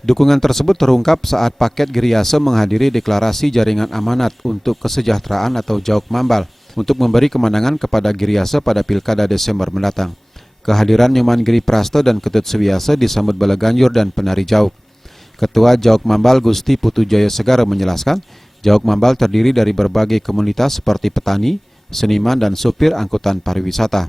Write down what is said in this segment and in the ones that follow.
Dukungan tersebut terungkap saat paket Giriase menghadiri deklarasi jaringan amanat untuk kesejahteraan atau Jauk Mambal untuk memberi kemenangan kepada Giriase pada Pilkada Desember mendatang. Kehadiran Nyoman Giri Prasto dan Ketut Suwiase disambut bala Ganjur dan penari Jauk. Ketua Jauk Mambal Gusti Putu Jaya Segara menjelaskan, Jauk Mambal terdiri dari berbagai komunitas seperti petani, seniman, dan supir angkutan pariwisata.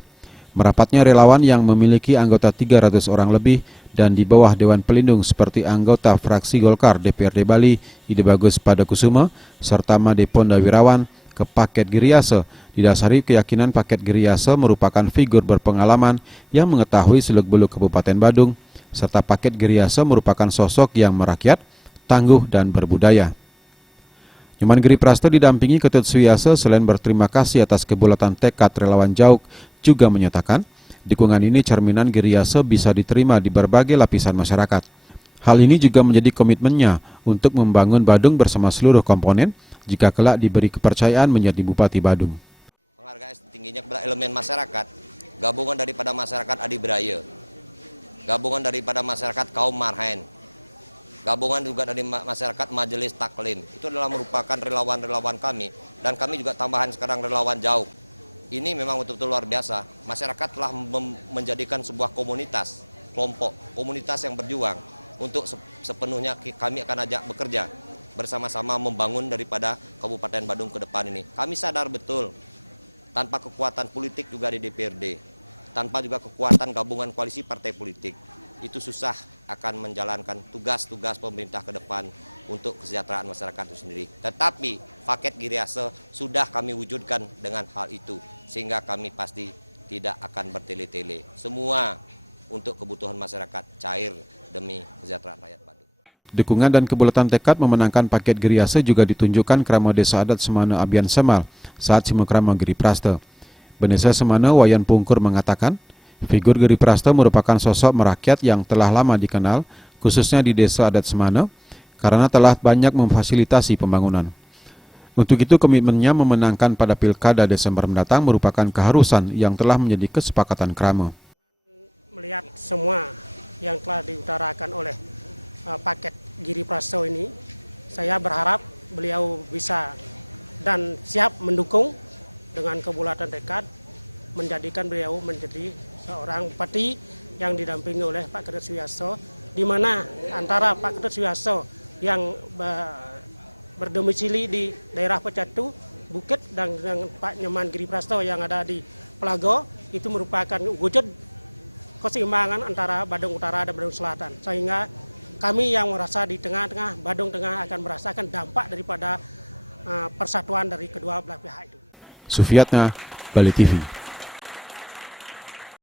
Merapatnya relawan yang memiliki anggota 300 orang lebih dan di bawah Dewan Pelindung seperti anggota fraksi Golkar DPRD Bali, Ide Bagus Padakusuma, serta Made Ponda Wirawan ke paket Giriase, didasari keyakinan paket Giriase merupakan figur berpengalaman yang mengetahui seluk-beluk Kabupaten Badung, serta paket Giriase merupakan sosok yang merakyat, tangguh, dan berbudaya. Nyoman Giri Prasto didampingi Ketut Suwiase selain berterima kasih atas kebulatan tekad relawan Jauk, juga menyatakan dukungan ini cerminan Giriase bisa diterima di berbagai lapisan masyarakat. Hal ini juga menjadi komitmennya untuk membangun Badung bersama seluruh komponen jika kelak diberi kepercayaan menjadi Bupati Badung. Penghargaan setingginya kepada elemen masyarakat, gabungan daripada masyarakat Adibraya, gabungan daripada masyarakat kaum Marhaen, gabungan juga dari masyarakat Majelis Taklim. Itu adalah merupakan relawan-relawan kami, dan kami juga tambahan sekarang relawan Jauk. Ini memang betul-betul luar biasa. Masyarakat telah menjadikan sebuah komunitas, kelompok, komunitas yang berjuang untuk sepenuhnya kami akan ajak bekerja bersama-sama membangun daripada Kabupaten Badung ke depan ini. Kami sadar betul, tanpa kekuatan politik juga di DPRD, tanpa juga kekuatan gabungan koalisi partai politik, itu susah akan menjalankan tugas-tugas pemerintah ke depan untuk kesejahteraan masyarakat itu sendiri. Tetapi paket Giriase sudah kami wujudkan dengan hal itu, sehingga kami pasti tidak akan bertele-tele. Semua untuk kebutuhan masyarakat cair demi kesejahteraan rakyat Badung. Dukungan dan kebulatan tekad memenangkan paket Giriase juga ditunjukkan Krama Desa Adat Semana Abian Semal saat Simukrama Giri Prasto. Benesa Semana Wayan Pungkur mengatakan, figur Giri Prasto merupakan sosok merakyat yang telah lama dikenal, khususnya di Desa Adat Semana, karena telah banyak memfasilitasi pembangunan. Untuk itu komitmennya memenangkan pada Pilkada Desember mendatang merupakan keharusan yang telah menjadi kesepakatan Krama. Melihat semua yang telah diutarakan oleh paket Giri Prasto ini, saya berharap beliau bisa dan siap mendukung dengan kebulatan tekad menjadikan beliau menjadi seorang bupati yang didampingi oleh Pak Ketut Suwiase, di mana antara Pak Ketut Suwiase yang berdomisili di daerah Pecatu, Bukit, dan dengan Pak Nyoman Giri Prasto yang ada di Pelago, itu merupakan wujud keseimbangan antara Badung Utara dan Badung Selatan, sehingga kami yang merasa di tengah-tengah Badung Tengah akan merasakan dampak daripada persatuan dari kedua belah pihak itu. Sufiatna, Bali TV.